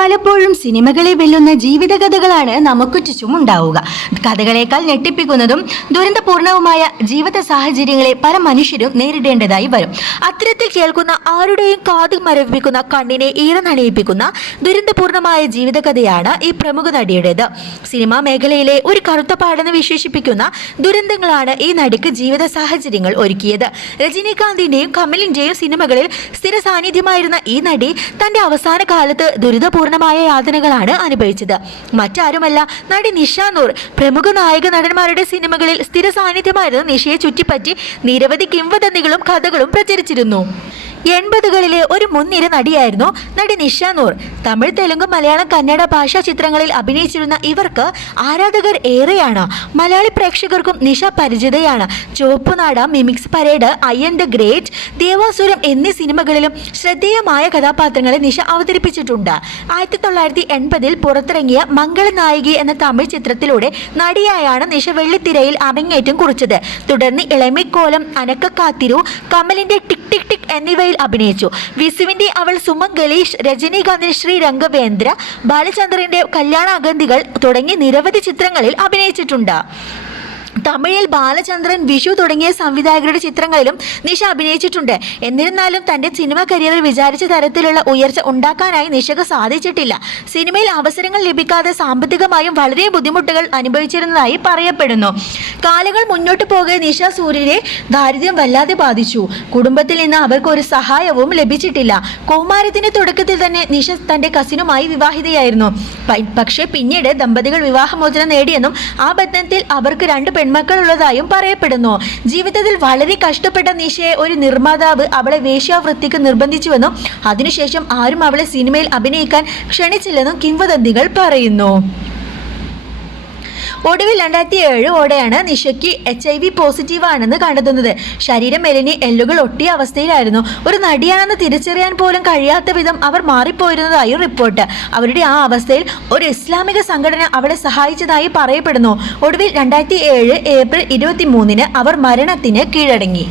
പലപ്പോഴും സിനിമകളെ വെല്ലുന്ന ജീവിതകഥകളാണ് നമുക്ക് ചുറ്റും ഉണ്ടാവുക. കഥകളേക്കാൾ ഞെട്ടിപ്പിക്കുന്നതും ദുരന്തപൂർണവുമായ ജീവിത സാഹചര്യങ്ങളെ പല മനുഷ്യരും നേരിടേണ്ടതായി വരും. അത്തരത്തിൽ കേൾക്കുന്ന ആരുടെയും കാത് മരവിപ്പിക്കുന്ന, കണ്ണിനെ ഈറനണിയിപ്പിക്കുന്ന ദുരന്തപൂർണമായ ജീവിതകഥയാണ് ഈ പ്രമുഖ നടിയുടേത്. സിനിമാ മേഖലയിലെ ഒരു കറുത്ത പാടെന്ന് വിശേഷിപ്പിക്കുന്ന ദുരന്തങ്ങളാണ് ഈ നടിക്ക് ജീവിത സാഹചര്യങ്ങൾ ഒരുക്കിയത്. രജനീകാന്തിന്റെയും കമലിന്റെയും സിനിമകളിൽ സ്ഥിര സാന്നിധ്യമായിരുന്ന ഈ നടി തന്റെ അവസാന കാലത്ത് ദുരിതപൂർണമായ യാതനകളാണ് അനുഭവിച്ചത്. മറ്റാരുമല്ല, നടി നിഷ നൂർ. പ്രമുഖ നായക നടന്മാരുടെ സിനിമകളിൽ സ്ഥിര സാന്നിധ്യമായിരുന്ന നിഷയെ ചുറ്റിപ്പറ്റി നിരവധി കിംവദന്തികളും കഥകളും പ്രചരിച്ചിരുന്നു. 80കളിലെ ഒരു മുൻനിര നടിയായിരുന്നു നടി നിഷ നൂർ. തമിഴ്, തെലുങ്ക്, മലയാളം, കന്നഡ ഭാഷാ ചിത്രങ്ങളിൽ അഭിനയിച്ചിരുന്ന ഇവർക്ക് ആരാധകർ ഏറെയാണ്. മലയാളി പ്രേക്ഷകർക്കും നിഷ പരിചിതയാണ്. Chuvappunaada, Mimics Parade, Iyer the Great, Devasuram എന്നീ സിനിമകളിലും ശ്രദ്ധേയമായ കഥാപാത്രങ്ങളെ നിഷ അവതരിപ്പിച്ചിട്ടുണ്ട്. 1980-ൽ പുറത്തിറങ്ങിയ മംഗളനായികി എന്ന തമിഴ് ചിത്രത്തിലൂടെ നടിയായാണ് നിഷ വെള്ളിത്തിരയിൽ അരങ്ങേറ്റം കുറിച്ചത്. തുടർന്ന് ഇളമിക്കോലം, അനക്കക്കാത്തിരു, കമലിന്റെ ടിക് ടിക് ടിക് എന്നിവയിൽ അഭിനയിച്ചു. വിസുവിന്റെ അവൾ, സുമംഗലീഷ്, രജനീകാന്തിന്റെ ശ്രീ രംഗവേന്ദ്ര, ബാലചന്ദ്രന്റെ കല്യാണ അഗന്തികൾ തുടങ്ങി നിരവധി ചിത്രങ്ങളിൽ അഭിനയിച്ചിട്ടുണ്ട്. തമിഴിൽ ബാലചന്ദ്രൻ, വിഷു തുടങ്ങിയ സംവിധായകരുടെ ചിത്രങ്ങളിലും നിഷ അഭിനയിച്ചിട്ടുണ്ട്. എന്നിരുന്നാലും തന്റെ സിനിമാ കരിയറിൽ വിചാരിച്ച തരത്തിലുള്ള ഉയർച്ച ഉണ്ടാക്കാനായി നിഷക്ക് സാധിച്ചിട്ടില്ല. സിനിമയിൽ അവസരങ്ങൾ ലഭിക്കാതെ സാമ്പത്തികമായും വളരെ ബുദ്ധിമുട്ടുകൾ അനുഭവിച്ചിരുന്നതായി പറയപ്പെടുന്നു. കാലങ്ങൾ മുന്നോട്ട് പോകെ നിഷ സൂര്യനെ ദാരിദ്ര്യം വല്ലാതെ ബാധിച്ചു. കുടുംബത്തിൽ നിന്ന് അവർക്ക് ഒരു സഹായവും ലഭിച്ചിട്ടില്ല. കൗമാരത്തിന്റെ തുടക്കത്തിൽ തന്നെ നിഷ തന്റെ കസിനുമായി വിവാഹിതയായിരുന്നു. പക്ഷേ പിന്നീട് ദമ്പതികൾ വിവാഹമോചനം നേടിയെന്നും ആ ബന്ധത്തിൽ അവർക്ക് 2 പെൺമക്കളുള്ളതായും പറയപ്പെടുന്നു. ജീവിതത്തിൽ വളരെ കഷ്ടപ്പെട്ട നിഷയെ ഒരു നിർമ്മാതാവ് അവളെ വേശ്യാവൃത്തിക്ക് നിർബന്ധിച്ചുവെന്നും അതിനുശേഷം ആരും അവളെ സിനിമയിൽ അഭിനയിക്കാൻ ക്ഷണിച്ചില്ലെന്നും കിംവദന്തികൾ പറയുന്നു. ഒടുവിൽ 2007ഓടെയാണ് നിഷയ്ക്ക് HIV പോസിറ്റീവ് ആണെന്ന് കണ്ടെത്തുന്നത്. ശരീരം മെലിഞ്ഞ് എല്ലുകൾ ഒട്ടിയ അവസ്ഥയിലായിരുന്നു. ഒരു നടിയാണെന്ന് തിരിച്ചറിയാൻ പോലും കഴിയാത്ത വിധം അവർ മാറിപ്പോയിരുന്നതായും റിപ്പോർട്ട്. അവരുടെ ആ അവസ്ഥയിൽ ഒരു ഇസ്ലാമിക സംഘടന അവളെ സഹായിച്ചതായി പറയപ്പെടുന്നു. ഒടുവിൽ 2007 ഏപ്രിൽ 23-ന് അവർ മരണത്തിന് കീഴടങ്ങി.